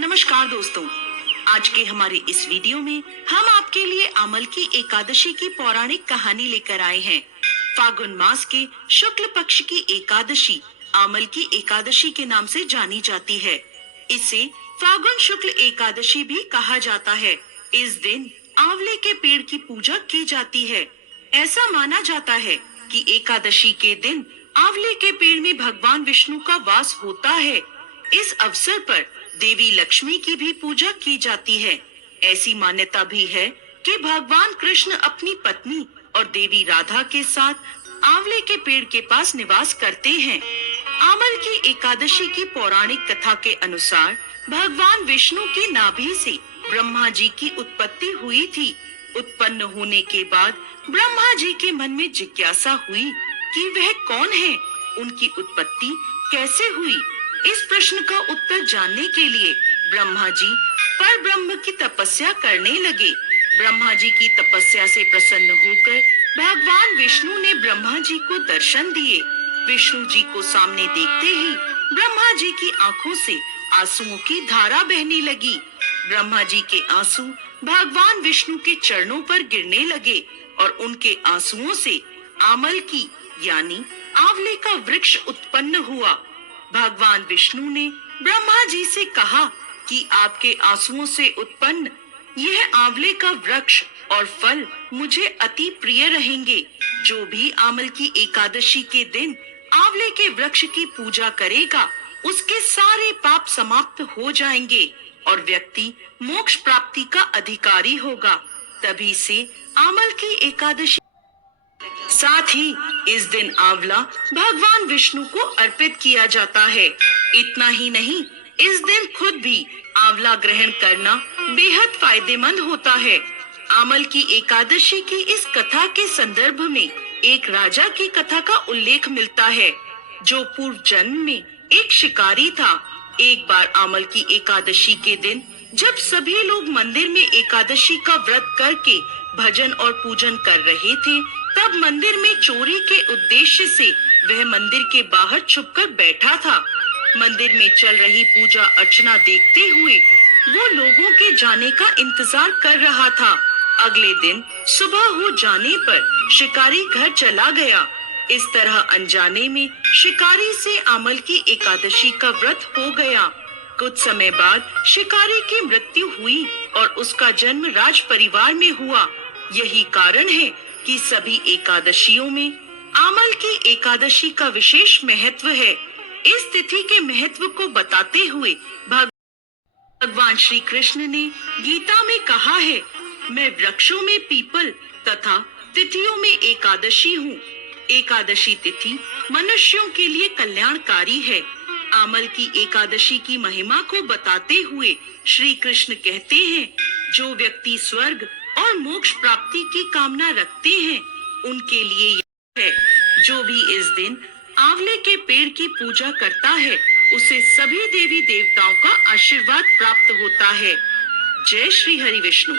नमस्कार दोस्तों, आज के हमारे इस वीडियो में हम आपके लिए आमल की एकादशी की पौराणिक कहानी लेकर आए हैं। फागुन मास के शुक्ल पक्ष की एकादशी आमल की एकादशी के नाम से जानी जाती है। इसे फागुन शुक्ल एकादशी भी कहा जाता है। इस दिन आंवले के पेड़ की पूजा की जाती है। ऐसा माना जाता है कि एकादशी के दिन आंवले के पेड़ में भगवान विष्णु का वास होता है। इस अवसर पर देवी लक्ष्मी की भी पूजा की जाती है। ऐसी मान्यता भी है कि भगवान कृष्ण अपनी पत्नी और देवी राधा के साथ आंवले के पेड़ के पास निवास करते हैं। आमल की एकादशी की पौराणिक कथा के अनुसार भगवान विष्णु की नाभि से ब्रह्मा जी की उत्पत्ति हुई थी। उत्पन्न होने के बाद ब्रह्मा जी के मन में जिज्ञासा हुई कि वह कौन है, उनकी उत्पत्ति कैसे हुई। इस प्रश्न का उत्तर जानने के लिए ब्रह्मा जी पर ब्रह्म की तपस्या करने लगे। ब्रह्मा जी की तपस्या से प्रसन्न होकर भगवान विष्णु ने ब्रह्मा जी को दर्शन दिए। विष्णु जी को सामने देखते ही ब्रह्मा जी की आंखों से आंसुओं की धारा बहने लगी। ब्रह्मा जी के आंसू भगवान विष्णु के चरणों पर गिरने लगे और उनके आंसुओं से आमल की यानी आंवले का वृक्ष उत्पन्न हुआ। भगवान विष्णु ने ब्रह्मा जी से कहा कि आपके आंसुओं से उत्पन्न यह आंवले का वृक्ष और फल मुझे अति प्रिय रहेंगे। जो भी आमल की एकादशी के दिन आंवले के वृक्ष की पूजा करेगा, उसके सारे पाप समाप्त हो जाएंगे और व्यक्ति मोक्ष प्राप्ति का अधिकारी होगा। तभी से आमल की एकादशी, साथ ही इस दिन आंवला भगवान विष्णु को अर्पित किया जाता है। इतना ही नहीं, इस दिन खुद भी आंवला ग्रहण करना बेहद फायदेमंद होता है। आमल की एकादशी की इस कथा के संदर्भ में एक राजा की कथा का उल्लेख मिलता है, जो पूर्व जन्म में एक शिकारी था। एक बार आमल की एकादशी के दिन जब सभी लोग मंदिर में एकादशी का व्रत करके भजन और पूजन कर रहे थे, तब मंदिर में चोरी के उद्देश्य से वह मंदिर के बाहर छुपकर बैठा था। मंदिर में चल रही पूजा अर्चना देखते हुए वो लोगों के जाने का इंतजार कर रहा था। अगले दिन सुबह हो जाने पर शिकारी घर चला गया। इस तरह अनजाने में शिकारी से आमल की एकादशी का व्रत हो गया। कुछ समय बाद शिकारी की मृत्यु हुई और उसका जन्म राज परिवार में हुआ। यही कारण है कि सभी एकादशियों में आमल की एकादशी का विशेष महत्व है। इस तिथि के महत्व को बताते हुए भगवान श्री कृष्ण ने गीता में कहा है, मैं वृक्षों में पीपल तथा तिथियों में एकादशी हूँ। एकादशी तिथि मनुष्यों के लिए कल्याणकारी है। आमल की एकादशी की महिमा को बताते हुए श्री कृष्ण कहते हैं, जो व्यक्ति स्वर्ग और मोक्ष प्राप्ति की कामना रखते हैं, उनके लिए यह है। जो भी इस दिन आंवले के पेड़ की पूजा करता है, उसे सभी देवी देवताओं का आशीर्वाद प्राप्त होता है। जय श्री हरि विष्णु।